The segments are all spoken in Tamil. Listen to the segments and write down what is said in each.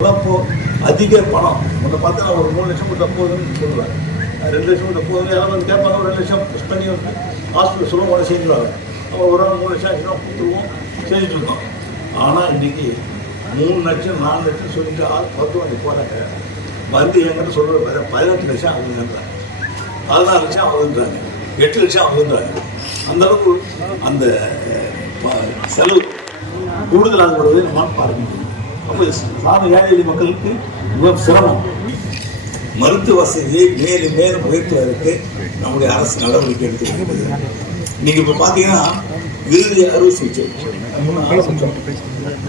இப்போ அதிக பணம். உன்னை பார்த்து நான் ஒரு மூணு லட்சம் கொடுத்தா போதுன்னு சொல்லுவேன். ரெண்டு லட்சம் கொடுத்தா போதும் யாரும் வந்து கேட்பாங்க. ஒரு ரெண்டு லட்சம் புஷ் பண்ணி வந்து ஹாஸ்பிட்டல் சுலபமாக செஞ்சுருவாங்க அவன் ஒரு நாள் மூணு லட்சம் ஆச்சுன்னா கொடுத்துருவோம் செஞ்சுட்டு இருக்கோம் ஆனால் இன்னைக்கு மூணு லட்சம் நாலு லட்சம் சொல்லிட்டு ஆள் மருத்துவமனை போகிறாங்க வந்து என்கிட்ட சொல்கிற பதினெட்டு லட்சம் ஆகுதுன்றாங்க பதினாறு லட்சம் ஆகுதுன்றாங்க எட்டு லட்சம் ஆகுதுன்றாங்க அந்தளவுக்கு அந்த ப- செலவு. வருவதை நம்மால் பார்க்க முடியும் சாதாரண ஏழை எளிய மக்களுக்கு மிகவும் சிரமம். மருத்துவ வசதியை மேலும் மேலும் உயர்த்துவதற்கு நம்முடைய அரசு நடவடிக்கை எடுத்து வருகிறது நீங்க இப்ப பாத்தீங்கன்னா இறுதி அறுவை சிகிச்சை.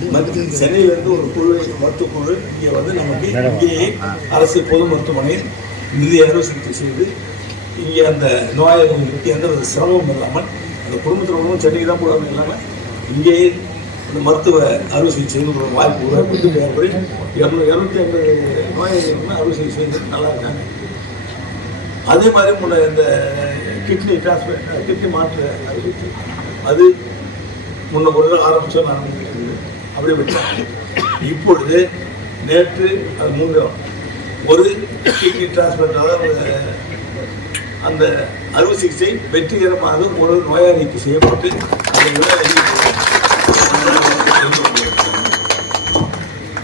நம்ம சென்னையில இருந்து ஒரு குழு மருத்துவ குழு இங்க வந்து நமக்கு இங்கேயே அரசு பொது மருத்துவமனையில் இறுதி அறுவை சிகிச்சை செய்து இங்கே அந்த நோயாளிகளுக்கு எந்த ஒரு சிரமமும் இல்லாமல் அந்த குடும்பத்தில் சென்னைக்கு தான் போடாமல் இல்லாமல் இங்கேயே அந்த மருத்துவ அறுவை சிகிச்சை ஒரு வாய்ப்பு உருவாக்கி தேவைப்படி இரநூறு இரநூத்தி ஐம்பது நோயாளிகளுமே அறுவை சிகிச்சை செய்து நல்லா இருக்காங்க. அதே மாதிரி முன்ன இந்த கிட்னி டிரான்ஸ்பிளண்ட் கிட்னி மாற்று அறுவை சிகிச்சை. அது முன்ன ஒரு நாள் ஆரம்பிச்சோம் நடந்துட்டு அப்படியே விட்டாங்க இப்பொழுது நேற்று அது மூன்று ஒரு கிட்னி டிரான்ஸ்பிளண்ட் அந்த அறுவை சிகிச்சை வெற்றிகரமாக ஒரு நோயாளிக்கு செய்யப்பட்டு அந்த நோயாளி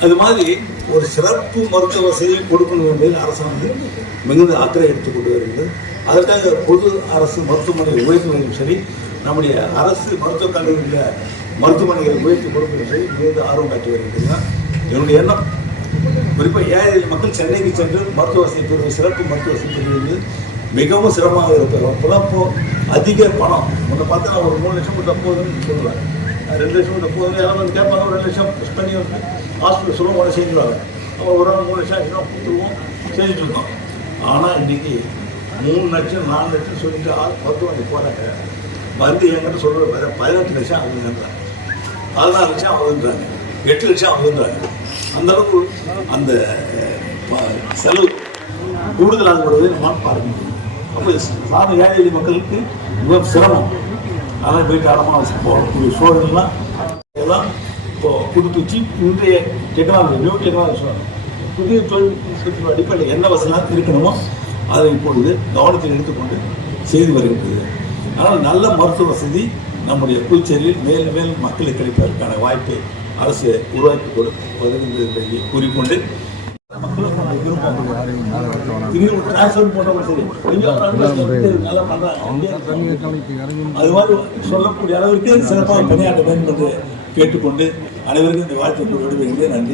அது மாதிரி ஒரு சிறப்பு மருத்துவ வசதியை கொடுக்கணும் என்பதில் அரசாங்கம் மிகுந்த அக்கறை எடுத்துக் கொண்டு வருகிறது. அதற்காக பொது அரசு மருத்துவமனை உயர்த்துவதும் சரி நம்முடைய அரசு மருத்துவக் கல்லூரியில் மருத்துவமனைகளை உயர்த்தி கொடுப்பதும் சரி மிகுந்த ஆர்வம் காட்டி வருகிறது என்னுடைய எண்ணம் குறிப்பாக ஏழை மக்கள் சென்னைக்கு சென்று மருத்துவ வசதி பெறுவது சிறப்பு மருத்துவ வசதி பெறுவது மிகவும் சிரமமாக இருப்பார் புலப்போ அதிக பணம். உன்னை பார்த்தா ஒரு மூணு லட்சம் கொடுத்தா சொல்லுவாங்க ரெண்டு லட்சம் கொடுத்தா போதும் வந்து கேட்பாங்க ஒரு ரெண்டு லட்சம் புஷ் பண்ணி வந்து ஹாஸ்பிட்டல் சுலபமாக செஞ்சுருவாங்க அவன் ஒரு நாள் மூணு லட்சம் ஆச்சுன்னா கொடுத்துருவோம் செஞ்சுட்டு இருந்தோம் ஆனால் இன்னைக்கு மூணு லட்சம் நாலு லட்சம் சொல்லிட்டு ஆள் மருத்துவமனை போகிறாங்க வந்து என்கிட்ட சொல்கிற பாரு பதினெட்டு லட்சம் ஆகுதுன்றாங்க பதினாறு லட்சம் ஆகுதுன்றாங்க எட்டு லட்சம் ஆகுதுன்றாங்க அந்த அளவுக்கு அந்த ப- செலவு கூடுதலாகப்படுவதை நம்மால் பார்க்க முடியும். அப்போ சாதாரண ஏழை மக்களுக்கு மிகவும் சிரமம். அதான் போயிட்டு அடமாக போகக்கூடிய சூழல்லாம் எல்லாம் இப்போ புதுப்பிச்சு இன்றைய டெக்னாலஜி நியூ டெக்னாலஜி சொல்லணும் புதிய தொழில்நுட்பத்தின் அடிப்படையில் என்ன வசதிலாம் இருக்கணுமோ அதை இப்பொழுது கவனத்தில் எடுத்துக்கொண்டு செய்து வருகிறது. ஆனால் நல்ல மருத்துவ வசதி நம்முடைய புதுச்சேரியில் மேலும் மேலும் மக்களுக்கு கிடைப்பதற்கான வாய்ப்பை அரசு உருவாக்கி கொடுப்பது என்பதை கூறிக்கொண்டு மக்களுக்கு விருப்பம் திடீர்னு ஒரு டிரான்ஸ்ஃபர் போட்டவங்க சரி. நல்லா பண்றாங்க. அது மாதிரி சொல்லக்கூடிய அளவிற்கு சிறப்பாக பணியாற்ற வேண்டும் என்று கேட்டுக்கொண்டு அனைவருக்கும் இந்த வாழ்த்து விடுவீங்க நன்றி.